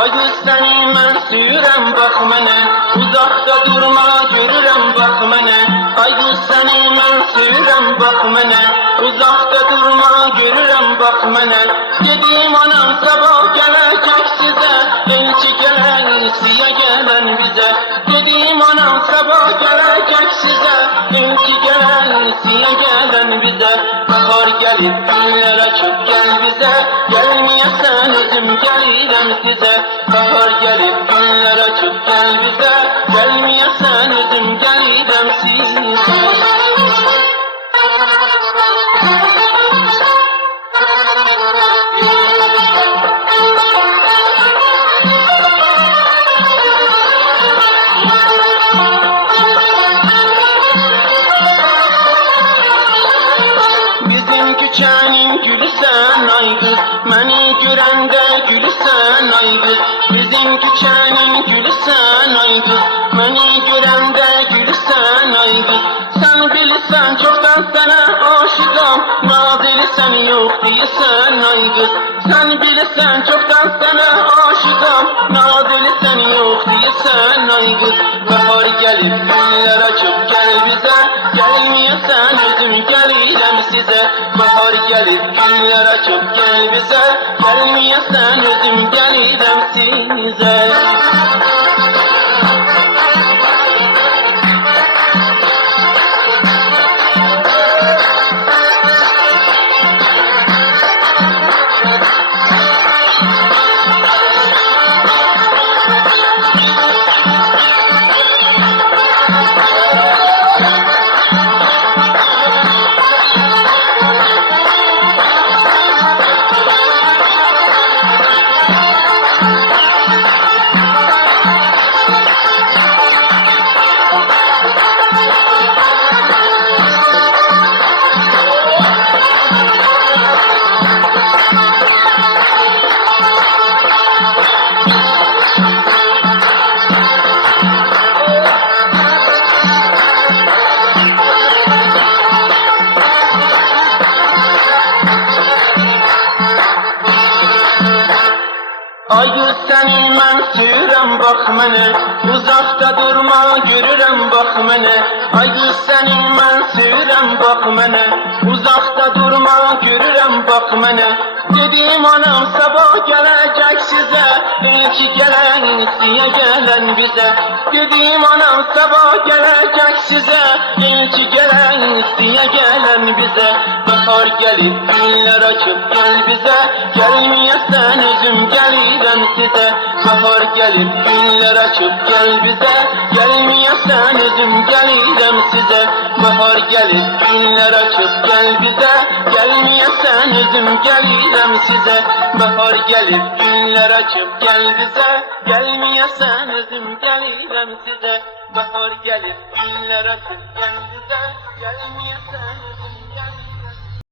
Ay seni mən sürəm bax mənə, uzaqda durma görürəm bax mənə. Ay səni mən sürəm bax mənə, uzaqda durma görürəm bax mənə. Dedim anam sabah gələcək sizə, elçi gələn gələn bizə. Dedim anam sabah gələcək sizə, elçi gələn gələn bizə. Bahar gəlib günlər açıb gəl bizə, gəlməyəsən özüm gəlirəm sizə. Bahar gəlib günlər açıb gəl bizə, gəlməyəsən özüm gəlirəm sizə. Küçənin gülüsən ay qız, məni görəndə gülüsən ay qız. Bizim küçənin gülüsən ay qız, məni görəndə gülüsən ay qız. Sən bilirsən çoxdan sənə aşıqam, nazilisən yox deyirsən ay qız. Sən bilirsən çoxdan sənə aşıqam, nazilisən yox deyirsən ay qız. Bahar gəlib günlər açıb gəl bizə, gəlməyəsən özüm gəlirəm sizə. Bahar gəlib günlər açıb gəl bizə, gəlməyəsən özüm gəlirəm sizə. Ay səni mən sürəm bax mənə, uzaqda durma görürəm bax mənə. Ay səni mən sürəm bax mənə, uzaqda durma görürəm bax mənə. Dedim anam sabah gələcək sizə, elçi gələn gələn bizə. Dedim anam sabah gələcək sizə, elçi gələn gələn bizə. Bahar gəlib günlər açıb gəl bizə, gəlməyəsən özüm gəlirəm sizə. Bahar gəlib günlər açıb gəl bizə, gəlməyəsən özüm gəlirəm sizə. Bahar gəlib günlər açıb gəl bizə, gəlməyəsən özüm gəlirəm sizə. Bahar gəlib günlər açıb gəl bizə, gəlməyəsən özüm gəlirəm sizə. Bahar gəlib günlər açıb gəl bizə, gəlməyəsən